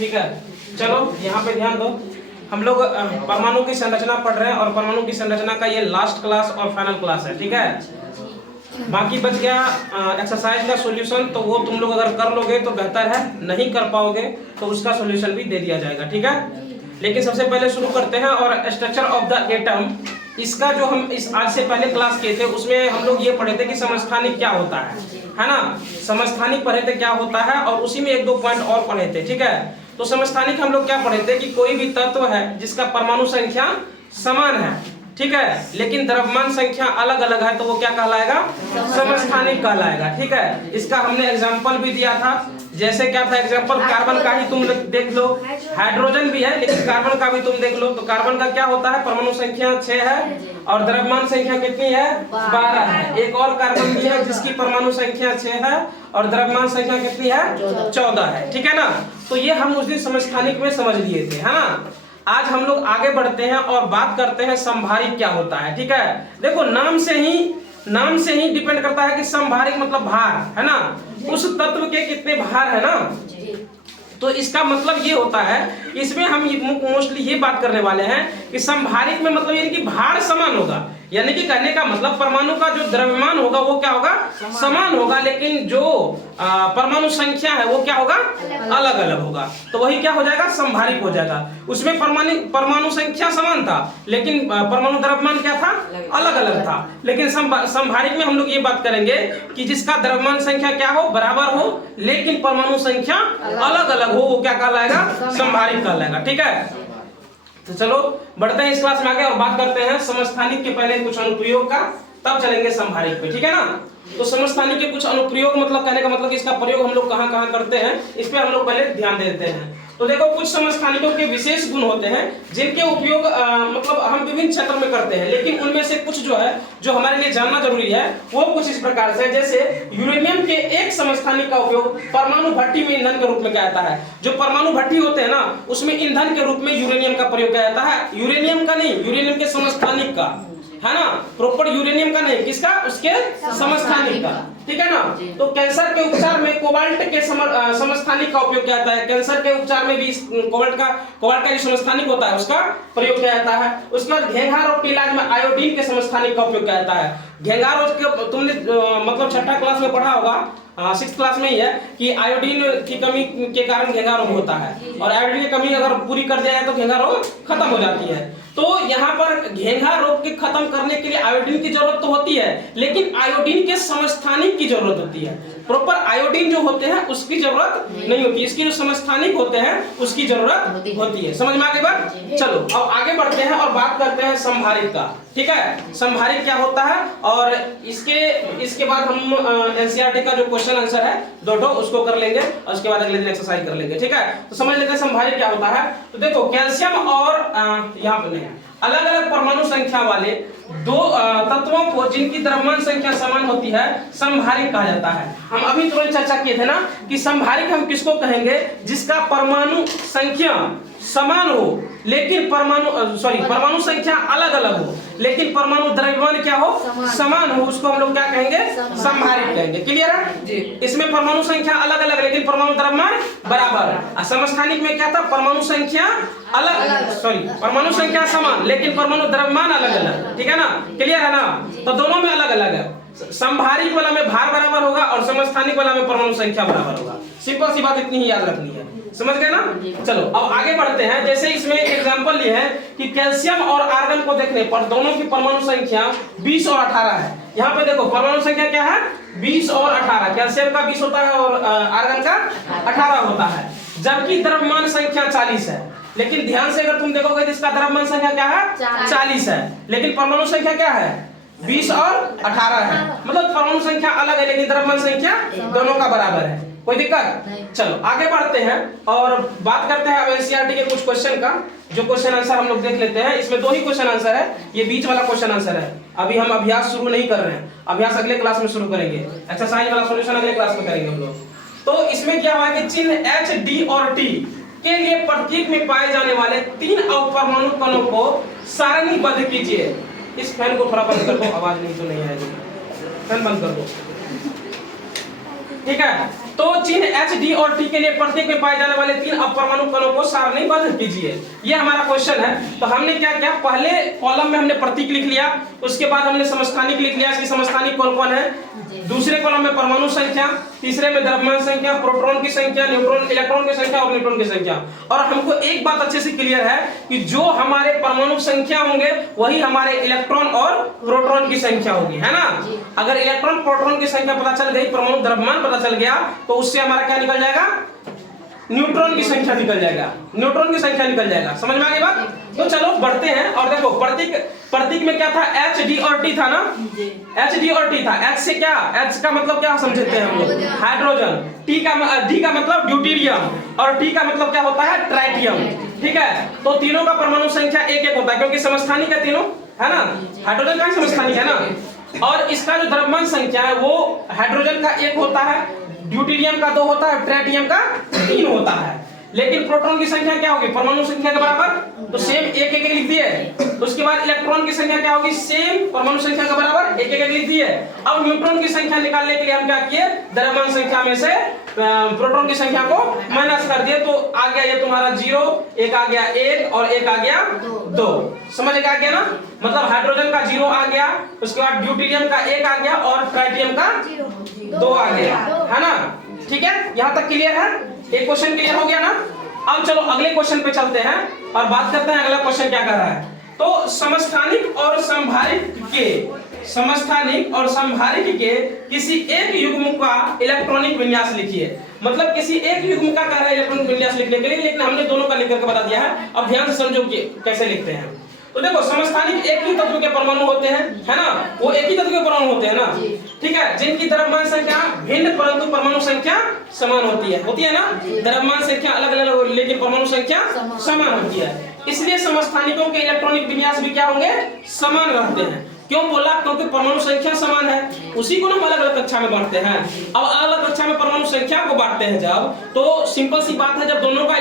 ठीक है, चलो यहाँ पे ध्यान दो। हम लोग परमाणु की संरचना पढ़ रहे हैं और परमाणु की संरचना का ये लास्ट क्लास और फाइनल क्लास है, ठीक है। बाकी बच गया एक्सरसाइज का सॉल्यूशन, तो वो तुम लोग अगर कर लोगे तो बेहतर है, नहीं कर पाओगे तो उसका सॉल्यूशन भी दे दिया जाएगा, ठीक है। लेकिन सबसे पहले शुरू करते हैं और स्ट्रक्चर ऑफ द एटम, इसका जो हम इस आज से पहले क्लास किए थे उसमें हम लोग ये पढ़े थे कि समस्थानिक क्या होता है ना। समस्थानिक पढ़े थे क्या होता है, और उसी में एक दो पॉइंट और पढ़े थे, ठीक है। तो समस्थानिक हम लोग क्या पढ़े थे कि कोई भी तत्व है जिसका परमाणु संख्या समान है, ठीक है, लेकिन द्रव्यमान संख्या अलग अलग है, तो वो क्या कहलाएगा, समस्थानिक कहलाएगा, ठीक है। इसका हमने एग्जांपल भी दिया था, जैसे क्या था एग्जांपल, कार्बन का ही तुम देख लो, हाइड्रोजन भी है लेकिन कार्बन का भी तुम देख लो। तो कार्बन का क्या होता है, परमाणु संख्या 6 है और द्रव्यमान संख्या कितनी है, 12 है। एक और कार्बन भी है जिसकी परमाणु संख्या 6 है और द्रव्यमान संख्या कितनी है, 14 है, ठीक है ना। तो ये हम उस दिन समस्थानिक में समझ लिए थे, है ना। आज हम लोग आगे बढ़ते हैं और बात करते हैं समभारिक क्या होता है, ठीक है। देखो नाम से ही डिपेंड करता है कि समभारिक मतलब भार, है ना, उस तत्व के कितने भार है ना। तो इसका मतलब ये होता है, इसमें हम मोस्टली ये बात करने वाले हैं कि समभारिक में मतलब यानी कि भार समान होगा, यानी कि कहने का मतलब परमाणु का जो द्रव्यमान होगा वो क्या होगा, समान होगा, लेकिन जो परमाणु संख्या है वो क्या होगा, अलग अलग होगा। तो वही क्या हो जाएगा, समभारिक हो जाएगा। उसमें परमाणु संख्या समान था लेकिन परमाणु द्रव्यमान क्या था, अलग अलग था। लेकिन समभारिक में हम लोग ये बात करेंगे कि जिसका द्रव्यमान संख्या क्या हो, बराबर हो, लेकिन परमाणु संख्या अलग अलग हो, वो क्या कहलाएगा, समभारिक कहलाएगा, ठीक है। तो चलो बढ़ते हैं इस क्लास में आगे और बात करते हैं समस्थानिक के पहले कुछ अनुप्रयोग का, तब चलेंगे समभारिक पे, ठीक है ना। तो समस्थानिक के कुछ अनुप्रयोग मतलब कहने का मतलब कि इसका प्रयोग हम लोग कहाँ करते हैं, इस पे हम लोग पहले ध्यान देते हैं। तो देखो कुछ समस्थानिकों के विशेष गुण होते हैं जिनके उपयोग मतलब हम विभिन्न क्षेत्रों में करते हैं, लेकिन उनमें से कुछ जो है जो हमारे लिए जानना जरूरी है वो कुछ इस प्रकार से। जैसे यूरेनियम के एक समस्थानिक का उपयोग परमाणु भट्टी में ईंधन के रूप में किया जाता है। जो परमाणु भट्टी होते हैं ना उसमें ईंधन के रूप में यूरेनियम का प्रयोग किया जाता है, यूरेनियम का नहीं, यूरेनियम के समस्थानिक का, है ना, प्रॉपर यूरेनियम का नहीं, किसका, उसके समस्थानिक का, ठीक है ना। तो कैंसर के उपचार में कोबाल्ट के समस्थानिक का उपयोग किया जाता है। कैंसर के उपचार में भी कोबाल्ट का जो समस्थानिक होता है उसका प्रयोग किया जाता है। उसके बाद घेंघा रोग के इलाज में आयोडीन के समस्थानिक का उपयोग किया जाता है। घेंघा रोग के तुमने मतलब छठा क्लास में पढ़ा होगा, 6th क्लास में ही है कि आयोडीन की कमी के कारण घेंघा रोग होता है, और आयोडीन की कमी अगर पूरी कर दिया जाए तो घेंघा रोग खत्म हो जाती है। तो यहाँ पर घेंघा रोग के खत्म करने के लिए आयोडीन की जरूरत तो होती है, लेकिन आयोडीन के समस्थानिक की जरूरत होती है। प्रॉपर आयोडीन जो होते हैं उसकी जरूरत नहीं होती, इसकी जो समस्थानिक होते हैं उसकी जरूरत होती है। समझ में आ गई बात। चलो अब आगे बढ़ते हैं और बात करते हैं समभारिक का, ठीक है। समभारिक क्या होता है, और इसके बाद हम एनसीईआरटी का जो क्वेश्चन आंसर है दो उसको कर लेंगे और उसके बाद अगले दिन एक्सरसाइज कर लेंगे, ठीक है। तो समझ लेते हैं समभारिक क्या होता है। तो देखो कैल्शियम और यहाँ पे नहीं, अलग अलग परमाणु संख्या वाले दो तत्वों को जिनकी द्रव्यमान संख्या समान होती है समभारिक कहा जाता है। हम अभी तुरंत चर्चा किए थे ना कि समभारिक हम किसको कहेंगे, जिसका परमाणु संख्या समान हो लेकिन परमाणु संख्या अलग अलग हो लेकिन परमाणु द्रव्यमान क्या हो, समान हो, उसको हम लोग क्या कहेंगे, समभारिक कहेंगे। क्लियर है जी। इसमें परमाणु संख्या अलग अलग लेकिन परमाणु द्रव्यमान बराबर। समस्थानिक में क्या था, परमाणु संख्या परमाणु संख्या समान लेकिन परमाणु द्रव्यमान अलग अलग, ठीक है ना। क्लियर है ना। तो दोनों में अलग अलग है, समभारिक वाला में भार बराबर होगा और समस्थानिक वाला में परमाणु संख्या बराबर होगा। सिंपल सी बात इतनी ही याद रखनी है, समझ गए ना। चलो अब आगे बढ़ते हैं। जैसे इसमें एग्जांपल ये है कि कैल्शियम और आर्गन को देखने पर दोनों की परमाणु संख्या 20 और 18 है। यहाँ पे देखो परमाणु संख्या क्या है, 20 और 18। कैल्शियम का 20 होता है और आर्गन का 18 होता है, जबकि द्रव्यमान संख्या 40 है। लेकिन ध्यान से अगर तुम देखोगे तो इसका द्रव्यमान संख्या क्या है, 40 है, लेकिन परमाणु संख्या क्या है, 20 और 18 है। मतलब परमाणु संख्या अलग है लेकिन द्रव्यमान संख्या दोनों का बराबर है। कोई दिक्कत। चलो आगे बढ़ते हैं और बात करते हैं एनसीईआरटी के कुछ क्वेश्चन का। जो क्वेश्चन आंसर हम लोग देख लेते हैं, इसमें 2 ही क्वेश्चन आंसर है, ये बीच वाला क्वेश्चन आंसर है। अभी हम अभ्यास शुरू नहीं कर रहे हैं, अभ्यास अगले क्लास में शुरू करेंगे, एक्सरसाइज वाला सॉल्यूशन अगले क्लास में करेंगे हम लोग। तो इसमें क्या हुआ कि चिन्ह H, D और T के लिए प्रतीक में पाए जाने वाले 3 अपरमाणु कणों को सारणीबद्ध कीजिए। इस फैन को थोड़ा बंद कर दो, आवाज नहीं तो नहीं आएगी, फैन बंद कर दो, ठीक है। तो चिन्ह H, D और T के लिए प्रत्येक में पाए जाने वाले 3 अपरमाणु कणों को सारणीबद्ध कीजिए। ये हमारा क्वेश्चन है। तो हमने क्या किया, पहले कॉलम में हमने प्रतीक लिख लिया, उसके बाद हमने समस्थानिक लिख लिया, इसकी समस्थानिक कौन कौन है, दूसरे कॉलम में परमाणु संख्या, तीसरे में द्रव्यमान संख्या, प्रोटॉन की संख्या, न्यूट्रॉन इलेक्ट्रॉन की संख्या और न्यूट्रॉन की संख्या। और हमको एक बात अच्छे से क्लियर है कि जो हमारे परमाणु संख्या होंगे वही हमारे इलेक्ट्रॉन और प्रोटॉन की संख्या होगी, है ना। अगर इलेक्ट्रॉन प्रोटॉन की संख्या पता चल गई, परमाणु द्रव्यमान पता चल गया, तो उससे हमारा क्या निकल जाएगा, न्यूट्रॉन की संख्या निकल जाएगा, न्यूट्रॉन की संख्या निकल जाएगा। समझ में आ गई बात। तो चलो बढ़ते हैं और देखो प्रतीक में क्या था, H, D और T था ना, H, D और T था। H से क्या, H का मतलब क्या समझते हैं हम लोग, हाइड्रोजन, D का मतलब ड्यूटेरियम और T का मतलब क्या होता है, ट्राइटियम। ठीक है, तो तीनों का परमाणु संख्या एक एक होता है क्योंकि समस्थानिक है तीनों, है ना। हाइड्रोजन का समस्थानिक है ना। और इसका जो द्रव्यमान संख्या है वो हाइड्रोजन का 1 होता है, ड्यूटेरियम का 2 होता है, ट्राइटियम का 3 होता है। लेकिन प्रोटॉन की संख्या क्या होगी, परमाणु संख्या के बराबर, तो सेम एक एक लिख दिए। उसके बाद इलेक्ट्रॉन की संख्या क्या होगी, सेम परमाणु संख्या के बराबर एक एक लिख दिए। अब न्यूट्रॉन की संख्या निकालने के लिए हम क्या किए, द्रव्यमान संख्या में से प्रोटॉन की संख्या को माइनस कर दिए, तो आ गया ये तुम्हारा 0, एक आ गया 1 और एक आ गया 2। समझ आ गया ना, मतलब हाइड्रोजन का 0 आ गया, उसके बाद ड्यूटेरियम का 1 आ गया और ट्राइटियम का 2 आ गया, है ना। ठीक है, यहाँ तक क्लियर है, एक क्वेश्चन क्लियर हो गया ना। अब चलो अगले क्वेश्चन पे चलते हैं और बात करते हैं अगला क्वेश्चन क्या कर रहा है। तो समस्थानिक और समभारिक के किसी एक युग्म का इलेक्ट्रॉनिक विन्यास लिखिए। मतलब किसी एक युग्म का कह रहा है इलेक्ट्रॉनिक विन्यास लिखने के लिए, लेकिन हमने दोनों का लिख करके बता दिया है। अब ध्यान से समझो कि कैसे लिखते हैं। तो देखो समस्थानिक एक ही तत्व के परमाणु होते हैं, है ना, वो एक ही तत्व के परमाणु होते हैं ना। ठीक है, जिनकी द्रव्यमान संख्या भिन्न परंतु परमाणु संख्या समान होती है ना। द्रव्यमान संख्या अलग अलग लेकिन परमाणु संख्या समान होती है, इसलिए समस्थानिकों के इलेक्ट्रॉनिक विन्यास भी क्या होंगे, समान रहते हैं। क्यों बोला, क्योंकि परमाणु संख्या समान है, उसी को हम अलग अलग कक्षा में बांटते हैं। अब अलग अलग कक्षा में परमाणु संख्या को बांटते हैं जब, तो सिंपल सी बात है, जब दोनों का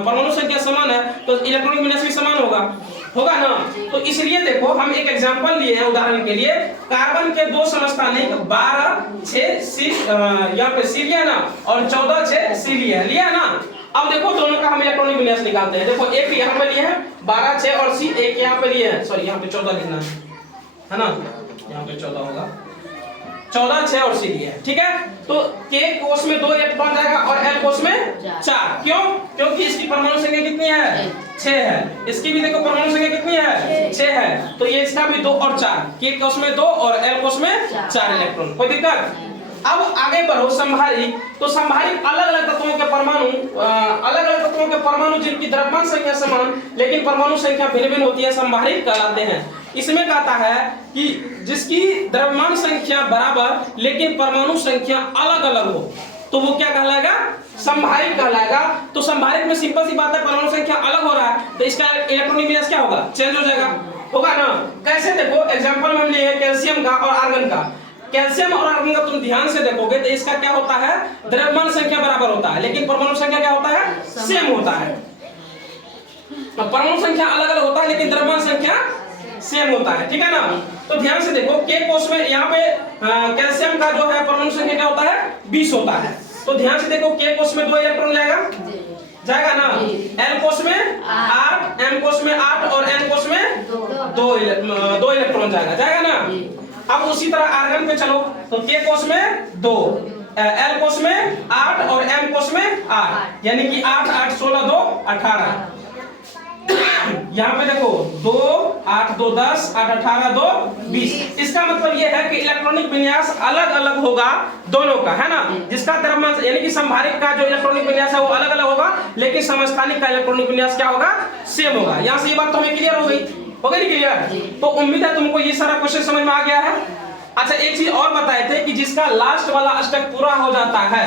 परमाणु संख्या समान है तो इलेक्ट्रॉनिक विन्यास भी समान होगा ना। तो इसलिए देखो हम एक एग्जांपल लिए हैं, उदाहरण के लिए कार्बन के 2 समस्थानिक 12, 6 यहाँ पे सी लिया ना और 14, 6 सी लिया ना। अब देखो दोनों का हम इलेक्ट्रॉनिक विन्यास निकालते हैं। देखो एक यहाँ पे लिए हैं 12, 6 और सी, एक यहाँ पे लिए हैं, सॉरी यहाँ पे 14 लिखना है ना, यहाँ पे 14 होगा, 14, 6 और सी लिए है। ठीक है, तो के कोष में 2 इलेक्ट्रॉन जाएगा और एल कोष में 4। क्यों, क्योंकि इसकी परमाणु संख्या कितनी है, 6 है। इसकी भी देखो परमाणु संख्या कितनी है, 6 है, तो ये इसका भी 2 और 4, के कोष में 2 और एल कोष में 4 इलेक्ट्रॉन। कोई दिक्कत। अब आगे बढ़ो संभारिक। तो संभारिक अलग अलग तत्वों के परमाणु जिनकी द्रव्यमान संख्या समान लेकिन परमाणु संख्या भिन्न भिन्न होती है, संभारिक कहलाते हैं। इसमें कहता है कि जिसकी द्रव्यमान संख्या बराबर लेकिन परमाणु संख्या अलग अलग हो तो वो क्या कहलाएगा, संभारिक कहलाएगा। तो संभारिक में सिंपल सी बात है, परमाणु संख्या अलग हो रहा है तो इसका इलेक्ट्रॉनिक विन्यास क्या होगा, चेंज हो जाएगा, होगा ना। कैसे, देखो एग्जांपल में हम लिए हैं कैल्शियम का और आर्गन का। कैल्शियम और आर्गन का तुम ध्यान से देखोगे तो इसका क्या होता है, द्रव्यमान संख्या बराबर होता है लेकिन परमाणु संख्या क्या होता है, सेम होता है। परमाणु संख्या अलग अलग होता है लेकिन द्रव्यमान संख्या सेम होता है। ठीक है ना। तो ध्यान से देखो के कोष में यहाँ पे कैल्शियम का जो है परमाणु संख्या क्या होता है, 20 होता है। तो ध्यान से देखो के कोष में 2 इलेक्ट्रॉन जाएगा ना, एल कोष में 8, एम कोष में 8 और एन कोष में 2 इलेक्ट्रॉन जाएगा ना। अब उसी तरह आर्गन पे चलो, तो के कोष में 2, एल कोष में 8 और एम कोष में 8, यानी कि 8, 8, 16, 2, 18। यहाँ पे देखो 2, 8, 2, 10, 8, 18, 2, 20। इसका मतलब ये है कि इलेक्ट्रॉनिक विन्यास अलग अलग होगा दोनों का, है ना। जिसका द्रव्यमान यानी कि संभारिक का जो इलेक्ट्रॉनिक विन्यास है वो अलग अलग होगा लेकिन समस्थानिक का इलेक्ट्रॉनिक विन्यास क्या होगा, सेम होगा। यहाँ से ये बात तो हमें क्लियर हो गई क्लियर। तो उम्मीद है तुमको ये सारा क्वेश्चन समझ में आ गया है। अच्छा एक चीज और बताए थे कि जिसका लास्ट वाला अष्टक पूरा हो जाता है,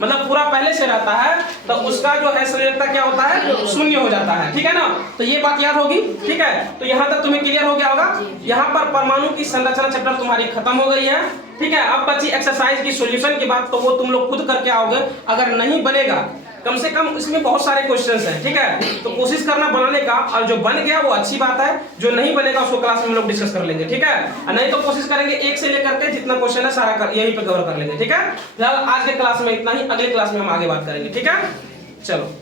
मतलब पूरा पहले से रहता है, तो उसका जो है संयोजकता क्या होता है, 0 हो जाता है। ठीक है ना, तो ये बात याद होगी। ठीक है, तो यहाँ तक तुम्हें क्लियर हो गया होगा। यहाँ पर परमाणु की संरचना चैप्टर तुम्हारी खत्म हो गई है। ठीक है, अब बची एक्सरसाइज की सॉल्यूशन की बात, तो वो तुम लोग खुद करके आओगे। अगर नहीं बनेगा कम से कम इसमें बहुत सारे क्वेश्चंस हैं, ठीक है। तो कोशिश करना बनाने का, और जो बन गया वो अच्छी बात है, जो नहीं बनेगा उसको क्लास में हम लोग डिस्कस कर लेंगे, ठीक है। और नहीं तो कोशिश करेंगे एक से लेकर के जितना क्वेश्चन है सारा यहीं पे कवर कर लेंगे, ठीक है। फिलहाल आज के क्लास में इतना ही, अगले क्लास में हम आगे बात करेंगे, ठीक है। चलो।